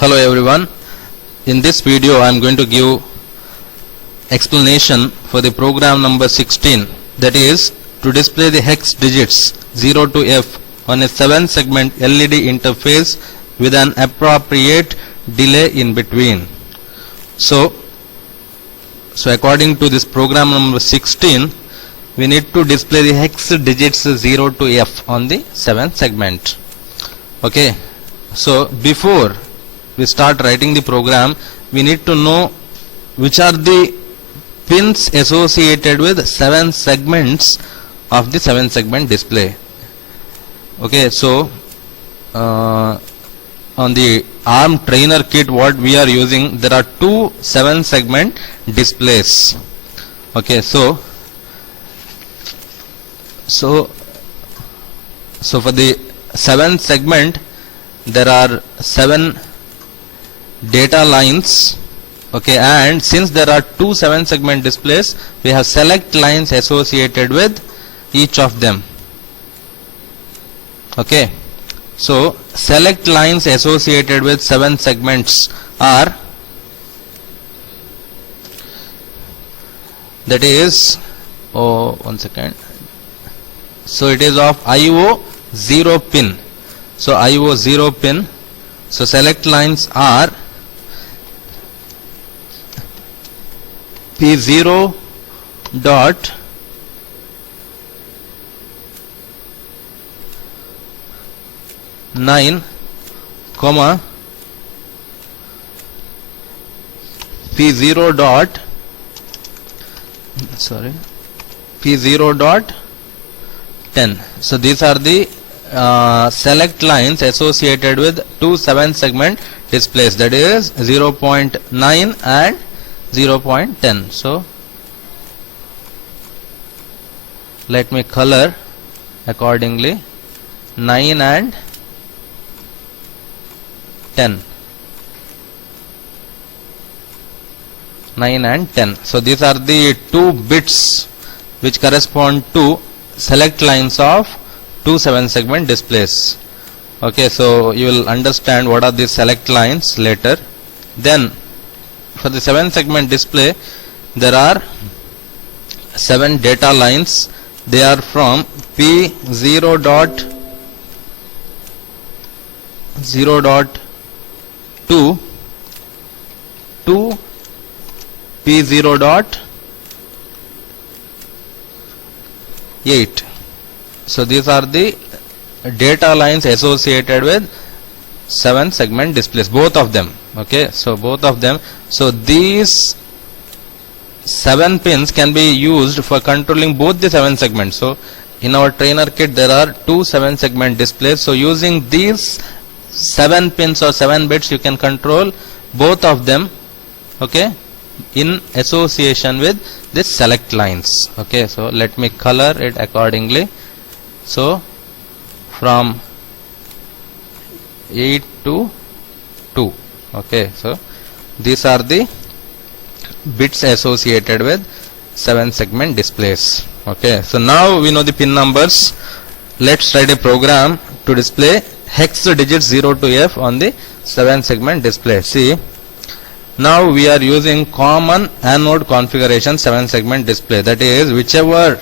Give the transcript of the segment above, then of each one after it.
Hello everyone. In this video I am going to give explanation for the program number 16, that is to display the hex digits 0 to F on a 7 segment LED interface with an appropriate delay in between. So according to this program number 16, we need to display the hex digits 0 to F on the 7 segment. Okay, so before we start writing the program, we need to know which are the pins associated with 7 segments of the 7 segment display. Okay, so on the ARM trainer kit what we are using, there are 2 7 segment displays. Okay, so for the 7 segment there are 7 data lines. Okay, and since there are 2 7 segment displays, we have select lines associated with each of them. Okay, so select lines associated with 7 segments are, that is, one second, so it is of IO 0 pin. So IO 0 pin, so select lines are P0 dot nine, comma P0 dot P0 dot 10. So these are the select lines associated with 2 7 segment displays, that is 0.9 and 0.10. So let me color accordingly 9 and 10. 9 and 10. So these are the 2 bits which correspond to select lines of 2 7 segment displays. Okay, so you will understand what are the select lines later. Then for the 7 segment display there are 7 data lines. They are from P0 dot 0 dot 2 to P0 dot 8. So these are the data lines associated with 7 segment displays, both of them. Okay, so both of them. So these 7 pins can be used for controlling both the 7 segments. So in our trainer kit there are 2 7 segment displays. So using these 7 pins or 7 bits you can control both of them. Okay, in association with this select lines. Okay, so let me color it accordingly. So from 8 to 2. Okay, so these are the bits associated with 7 segment displays. Okay, so now we know the pin numbers. Let's write a program to display hex digits 0 to F on the 7 segment display. See, now we are using common anode configuration 7 segment display, that is whichever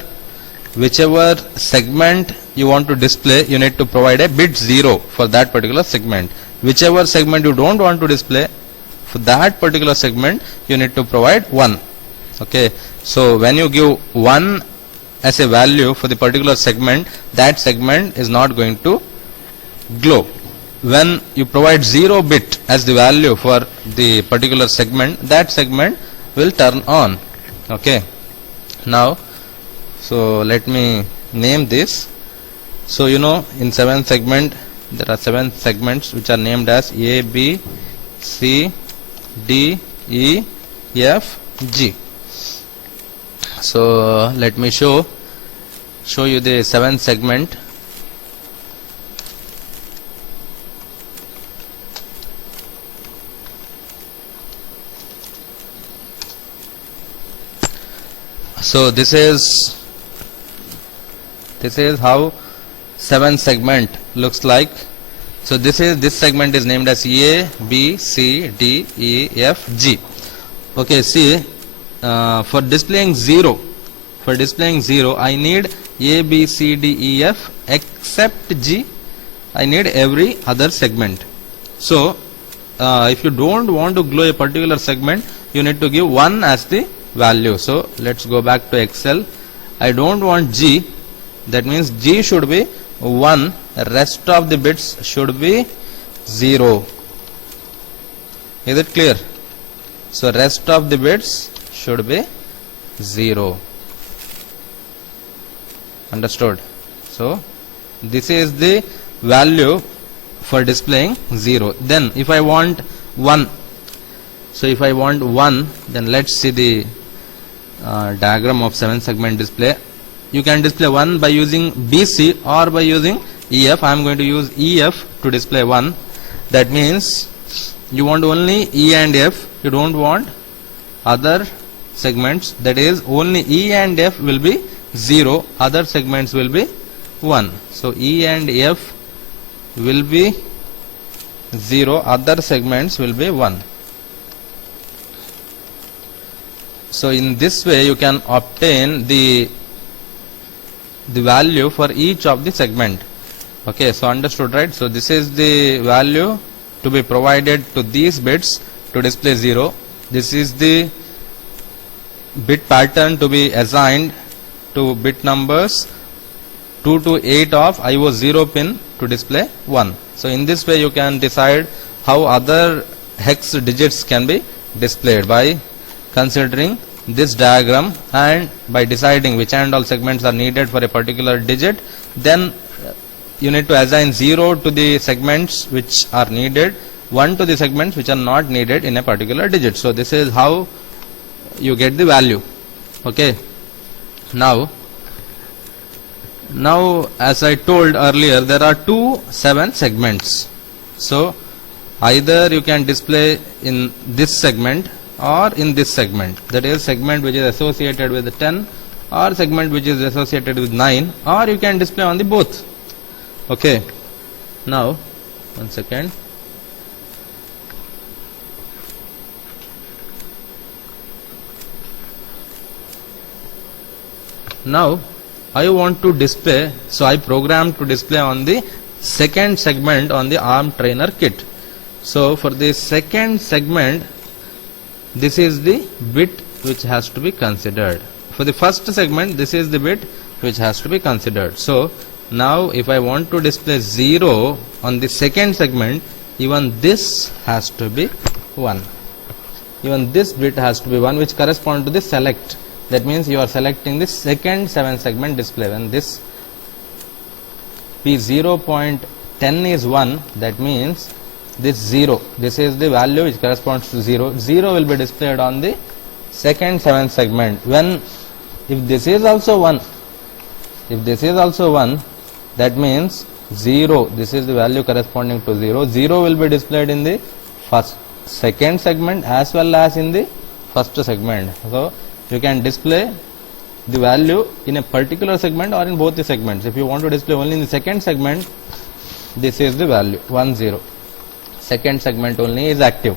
segment you want to display, you need to provide a bit 0 for that particular segment. Whichever segment you don't want to display, for that particular segment you need to provide 1. Okay, so when you give 1 as a value for the particular segment, that segment is not going to glow. When you provide 0 bit as the value for the particular segment, that segment will turn on. Okay, now so let me name this. So you know, in 7 segment there are 7 segments which are named as A, B, C, D, E, F, G. So let me show you the 7 segment. So this is how 7 segment looks like. So this segment is named as A, B, C, D, E, F, G. Okay, see, for displaying 0, I need A, B, C, D, E, F except G. I need every other segment. So if you don't want to glue a particular segment, you need to give 1 as the value. So let's go back to Excel. I don't want G, that means G should be 1, rest of the bits should be 0. Is it clear? So rest of the bits should be 0. Understood? So this is the value for displaying 0. Then if I want 1, so if I want 1, then let's see the diagram of 7 segment display. You can display 1 by using BC or by using EF. I am going to use EF to display 1. That means you want only E and F, you don't want other segments. That is, only E and F will be 0, other segments will be 1. So E and F will be 0, other segments will be 1. So in this way you can obtain the value for each of the segment. Okay, so understood, right? So this is the value to be provided to these bits to display 0. This is the bit pattern to be assigned to bit numbers 2 to 8 of IO0 pin to display 1. So in this way you can decide how other hex digits can be displayed by considering this diagram and by deciding which and all segments are needed for a particular digit. Then you need to assign 0 to the segments which are needed, 1 to the segments which are not needed in a particular digit. So this is how you get the value. Okay. Now as I told earlier, there are 7 segments. So either you can display in this segment or in this segment, that is segment which is associated with 10 or segment which is associated with 9, or you can display on the both. Okay. Now one second. Now I want to display, so I programmed to display on the second segment on the ARM trainer kit. So for the second segment, this is the bit which has to be considered. For the first segment, this is the bit which has to be considered. So now if I want to display 0 on the second segment, even this has to be 1. Even this bit has to be 1, which corresponds to the select. That means you are selecting the second 7 segment display. When this P0.10 is 1, that means this 0, this is the value which corresponds to 0. 0 will be displayed on the second 7 segment. When if this is also 1, that means 0, this is the value corresponding to 0. 0 will be displayed in the second segment as well as in the first segment. So you can display the value in a particular segment or in both the segments. If you want to display only in the second segment, this is the value 1 0. Second segment only is active.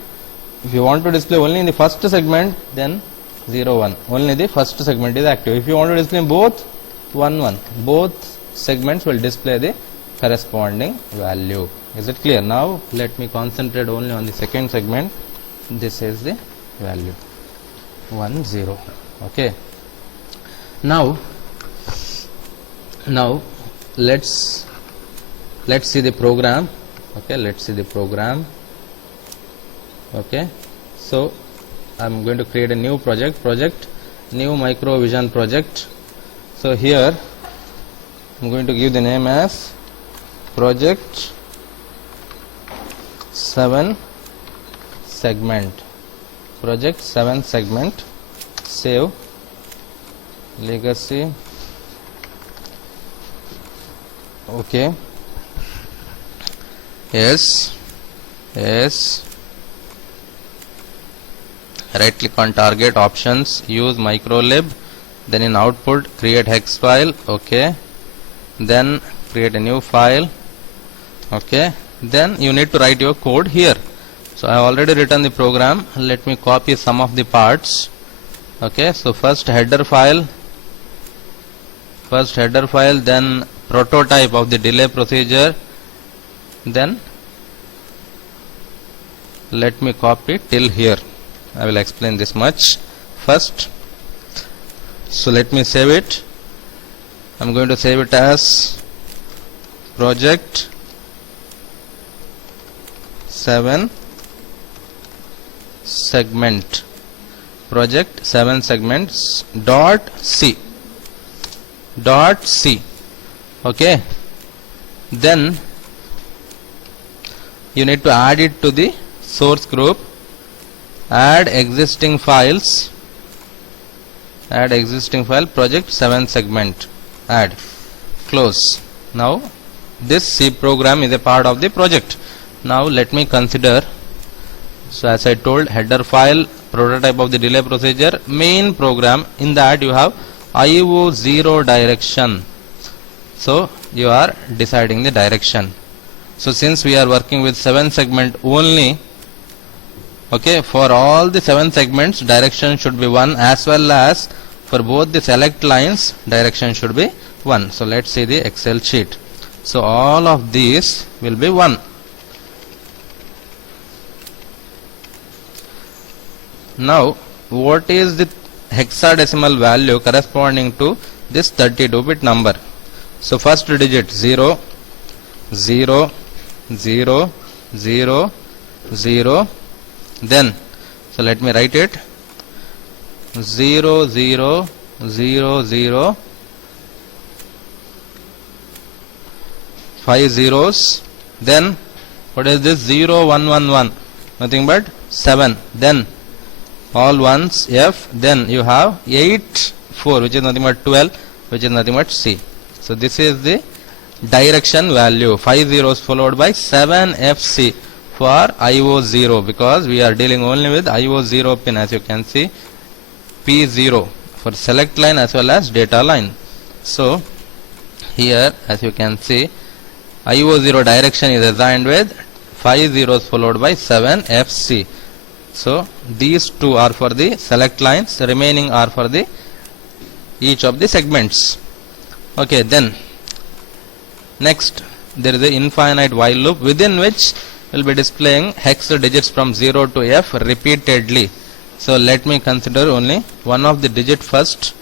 If you want to display only in the first segment, then 0 1. Only the first segment is active. If you want to display both, 1 1. Both segments will display the corresponding value. Is it clear? Now let me concentrate only on the second segment. This is the value 1 0. Okay. Now let's see the program. Okay, let's see the program. Okay, so I'm going to create a new project, new microvision project. So here I'm going to give the name as project 7 segment. Project 7 segment. Save. Legacy. Okay. Yes. Right click on target, options, use microlib, then in output create hex file. Okay, then create a new file. Okay, then you need to write your code here. So I have already written the program. Let me copy some of the parts. Okay, so first header file, then prototype of the delay procedure, then let me copy till here. I will explain this much first. So let me save it. I'm going to save it as project 7 segment, project 7 segments .c. Okay, then you need to add it to the source group. Add existing files, add existing file, project 7 segment, add, close. Now this C program is a part of the project. Now let me consider. So as I told, header file, prototype of the delay procedure, main program. In that you have IO0 direction. So you are deciding the direction. So since we are working with 7 segment only, okay, for all the 7 segments direction should be 1, as well as for both the select lines direction should be 1. So let's see the Excel sheet. So all of these will be 1. Now what is the hexadecimal value corresponding to this 32-bit number? So first digit 0, 0, 0, 0, 0, then so let me write it 0, 0, 0, 0, 5 zeros, then what is this 0, 1, 1, 1, nothing but 7, then all ones F, then you have 8, 4, which is nothing but 12, which is nothing but C. So this is the direction value, 5 zeros followed by 7 FC for IO0, because we are dealing only with IO0 pin, as you can see, P0 for select line as well as data line. So here as you can see, IO0 direction is assigned with 5 zeros followed by 7 FC. So these two are for the select lines, the remaining are for the each of the segments. Okay, then next there is a infinite while loop within which will be displaying hex digits from 0 to F repeatedly. So let me consider only one of the digit first.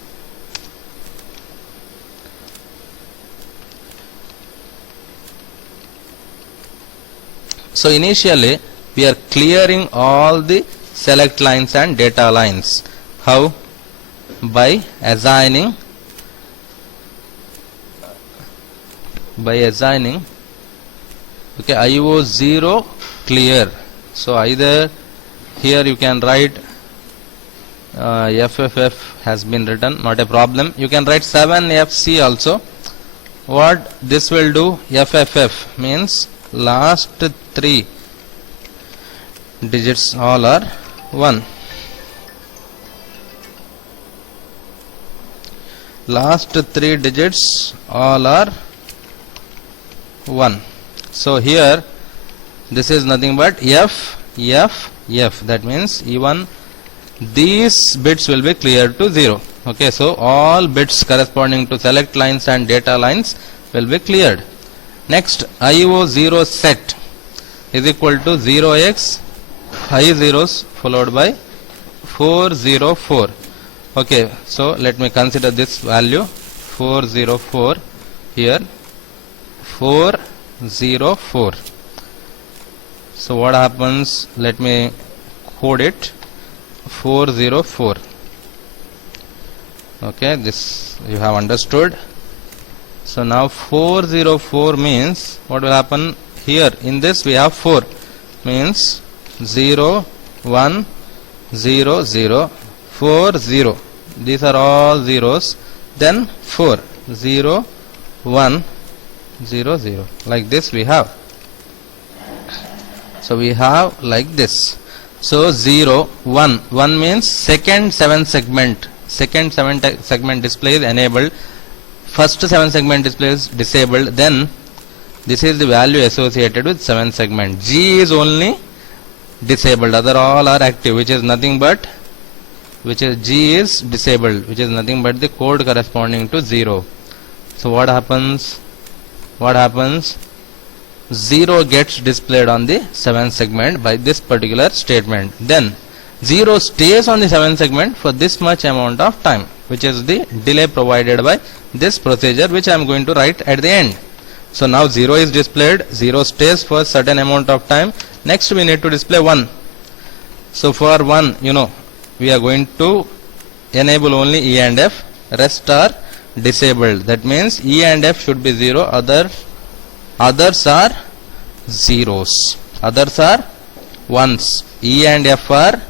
So initially we are clearing all the select lines and data lines. How? By assigning okay, IO0 clear. So either here you can write FFF has been written, not a problem. You can write 7FC also. What this will do, FFF means last 3 digits all are 1. Last 3 digits all are 1. So here this is nothing but F, F, F. That means even these bits will be cleared to 0. Okay, so all bits corresponding to select lines and data lines will be cleared. Next, IO0 set is equal to 0x 5 zeros followed by 404. Okay, so let me consider this value 404 here, 404. So what happens, let me code it, 404. Okay, this you have understood. So now 404 means what will happen here, in this we have 4, means 0, 1, 0, 0, 4, 0. These are all zeros. Then 4, 0, 1, 0, 0. Like this we have. So we have like this. So 0, 1. 1 means second 7 segment. Second 7 segment display is enabled. First 7 segment display is disabled. Then This is the value associated with 7 segment. G is only disabled, other all are active, which is nothing but, which is G is disabled, which is nothing but the code corresponding to 0. So what happens? 0 gets displayed on the 7th segment by this particular statement. Then 0 stays on the 7th segment for this much amount of time, which is the delay provided by this procedure, which I am going to write at the end. So now 0 is displayed, 0 stays for certain amount of time. Next we need to display 1. So for 1, we are going to enable only E and F, rest are disabled. That means E and F should be 0, others are zeros, others are ones. E and F are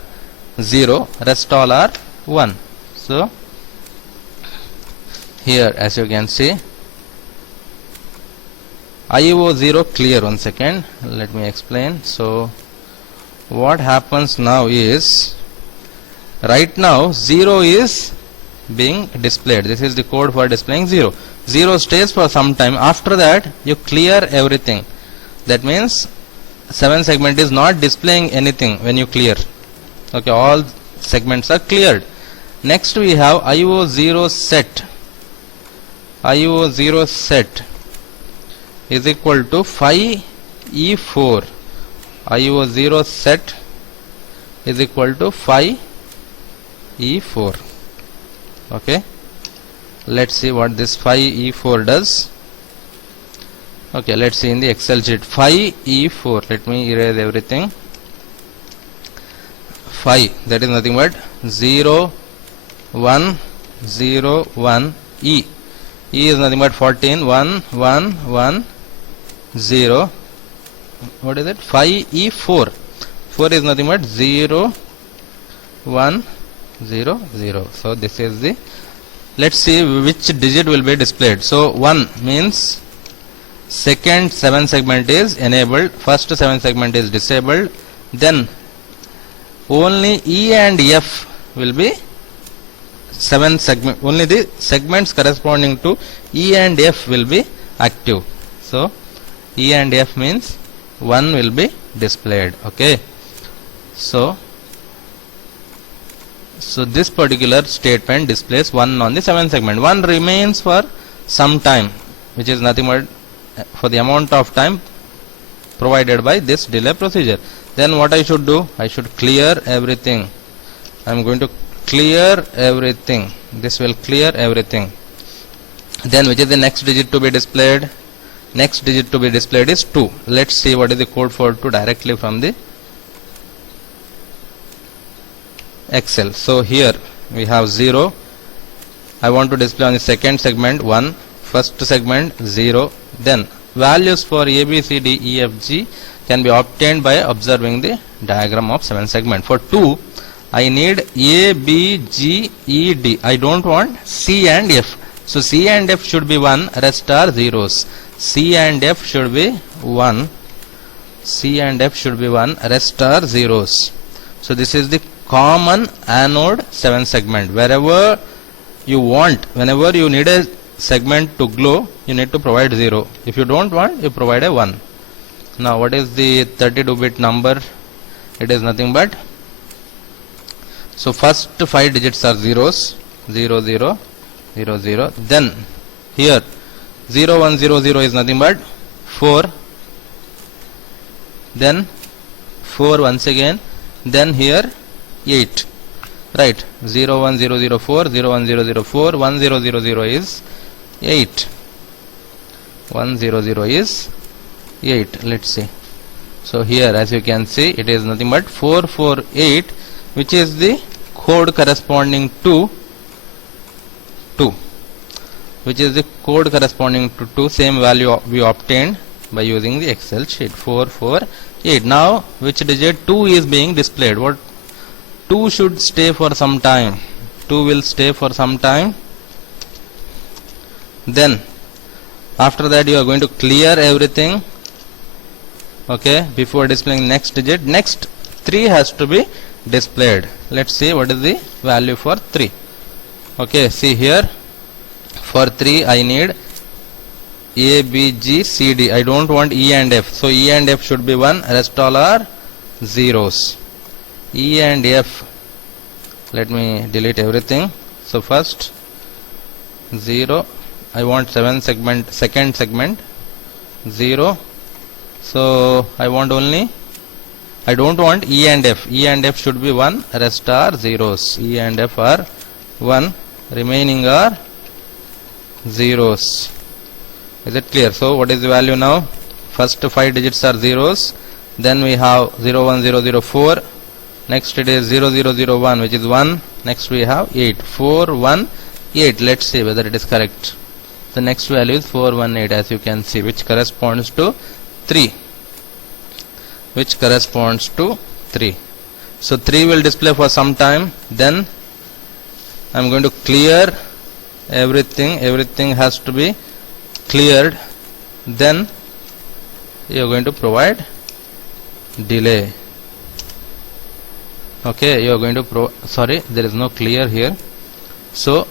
0, rest all are 1. So here as you can see, IO 0 clear. One second, let me explain. So what happens now is, right now 0 is being displayed. This is the code for displaying 0. 0 stays for some time. After that you clear everything. That means 7 segment is not displaying anything when you clear. Okay, all segments are cleared. Next we have IO 0 set. IO 0 set is equal to phi E4. IO 0 set is equal to phi E4. Okay, let's see what this phi E4 does. Okay, let's see in the Excel sheet. Phi E4, let me erase everything. Phi, that is nothing but 0 1 0 1 E. E is nothing but 14 1 1 1 0. What is it? Phi E4. 4 is nothing but 0 1 0 0. So this is the, let's see which digit will be displayed. So 1 means second 7 segment is enabled, first 7 segment is disabled, then only E and F will be 7 segment, only the segments corresponding to E and F will be active. So E and F means 1 will be displayed. Okay, so this particular statement displays 1 on the 7th segment. 1 remains for some time, which is nothing but for the amount of time provided by this delay procedure. Then what I should do? I should clear everything. I am going to clear everything. This will clear everything. Then which is the next digit to be displayed? Next digit to be displayed is 2. Let's see what is the code for 2 directly from the Excel. So here we have 0. I want to display on the second segment 1, first segment 0. Then values for A, B, C, D, E, F, G can be obtained by observing the diagram of 7 segment. For 2, I need A, B, G, E, D. I don't want C and F. So C and F should be 1, rest are zeros. C and F should be 1. C and F should be 1, rest are zeros. So this is the common anode 7 segment. Wherever you want, whenever you need a segment to glow, you need to provide 0. If you don't want, you provide a 1. Now what is the 32-bit number? It is nothing but, so first 5 digits are zeros, 0 0 0 0. Then here 0 1 0 0 is nothing but 4. Then 4 once again. Then here 8. Right, 0 1 0 0 4, 0 1 0 0 4, 1 0 0 0 is 8. 1 0 0 is 8. Let's see. So here as you can see, it is nothing but 448, which is the code corresponding to 2. Which is the code corresponding to 2. Same value we obtained by using the Excel sheet. 448. Now which digit? 2 is being displayed. What? 2 should stay for some time. 2 will stay for some time. Then after that you are going to clear everything. Okay, before displaying next digit. Next 3 has to be displayed. Let's see what is the value for 3. Okay, see here, for 3 I need A, B, G, C, D. I don't want E and F. So E and F should be 1, rest all are zeros. E and F, let me delete everything. So first 0, I want 7 segment, second segment 0. So I want only, I don't want E and F. E and F should be 1, rest are zeros. E and F are 1, remaining are zeros. Is it clear? So what is the value now? First 5 digits are zeros. Then we have 01004. Next it is 0001, which is 1. Next we have 8. 418. Let's see whether it is correct. The next value is 418, as you can see, which corresponds to 3. Which corresponds to 3. So 3 will display for some time. Then I am going to clear everything. Everything has to be cleared. Then you are going to provide delay. Okay, you are going to sorry, there is no clear here. So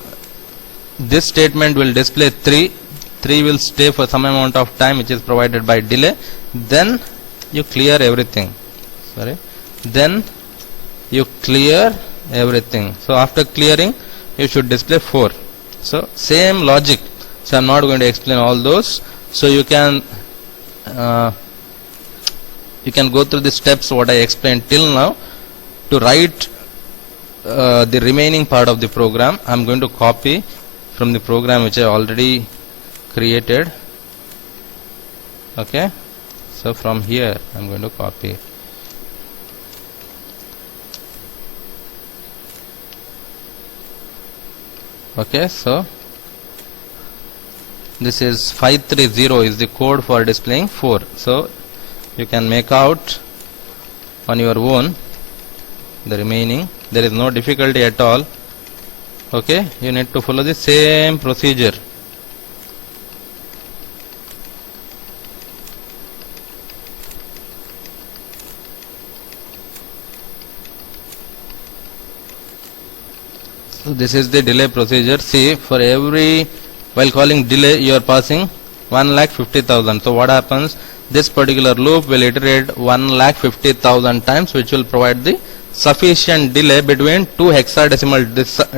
this statement will display 3. 3 will stay for some amount of time, which is provided by delay. Then you clear everything. Sorry. Then you clear everything. So after clearing, you should display 4. So same logic. So I am not going to explain all those. So you can go through the steps what I explained till now to write the remaining part of the program. I am going to copy from the program which I already created. Okay. So from here I am going to copy. Okay. So this is 530 is the code for displaying 4. So you can make out on your own the remaining. There is no difficulty at all. Okay, you need to follow the same procedure. So this is the delay procedure. See, for every, while calling delay, you are passing 1,50,000. So what happens? This particular loop will iterate 1,50,000 times, which will provide the sufficient delay between 2 hexadecimal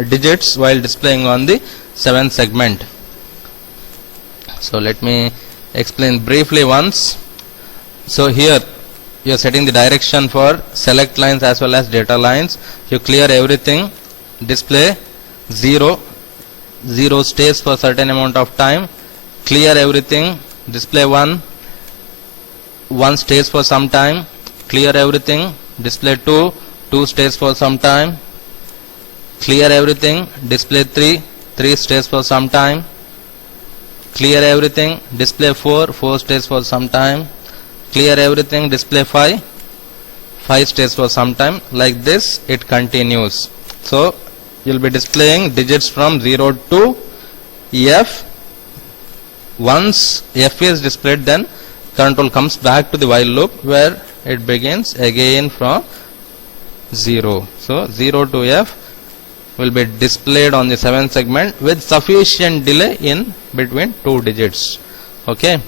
digits while displaying on the 7th segment. So let me explain briefly once. So here you are setting the direction for select lines as well as data lines. You clear everything, display 0. 0 stays for certain amount of time. Clear everything, display 1. 1 stays for some time. Clear everything, display 2. 2 stays for some time. Clear everything, display 3. 3 stays for some time. Clear everything, display 4. 4 stays for some time. Clear everything, display 5. 5 stays for some time. Like this it continues. So you will be displaying digits from 0 to F. Once F is displayed, then control comes back to the while loop where it begins again from 0. So 0 to F will be displayed on the 7th segment with sufficient delay in between 2 digits. Okay.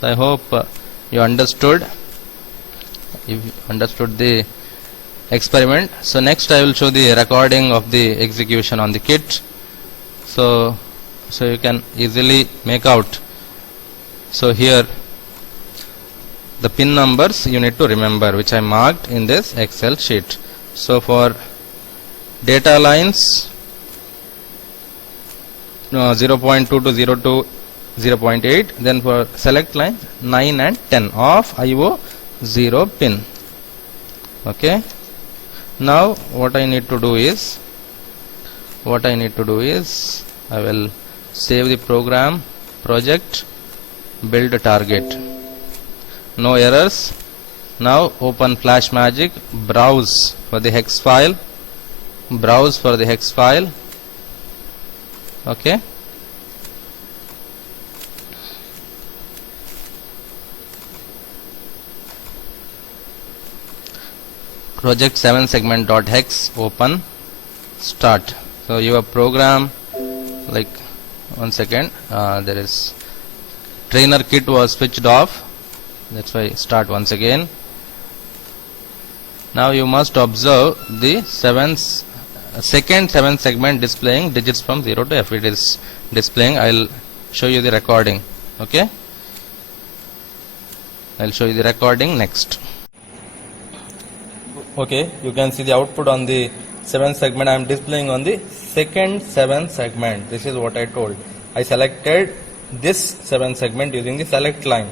So I hope you understood. You understood the experiment. So next I will show the recording of the execution on the kit. So you can easily make out. So here the pin numbers you need to remember, which I marked in this Excel sheet. So for data lines 0.2 to 0 to 0.8, then for select line 9 and 10 of IO 0 pin. Okay. Now what I need to do is I will save the program, project, build a target. No errors. Now open FlashMagick, browse for the hex file. Okay. Project 7 segment.hex, open, start. So your program, like, one second, there is trainer kit was switched off. That's why start once again. Now you must observe the second 7 segment displaying digits from 0 to F. It is displaying. I'll show you the recording. Okay, I'll show you the recording next. Okay, you can see the output on the 7th segment. I am displaying on the second 7th segment. This is what I told. I selected this 7th segment using the select line.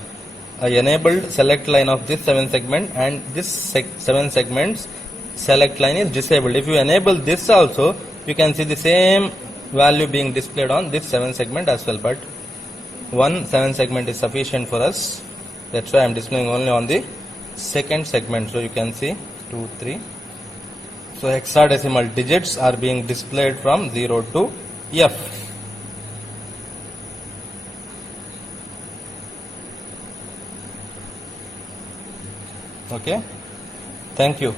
I enabled select line of this 7th segment, and this 7 segments select line is disabled. If you enable this also, you can see the same value being displayed on this 7 segment as well, but one 7 segment is sufficient for us. That's why I am displaying only on the second segment. So you can see 2, 3. So hexadecimal digits are being displayed from 0 to F. Okay, thank you.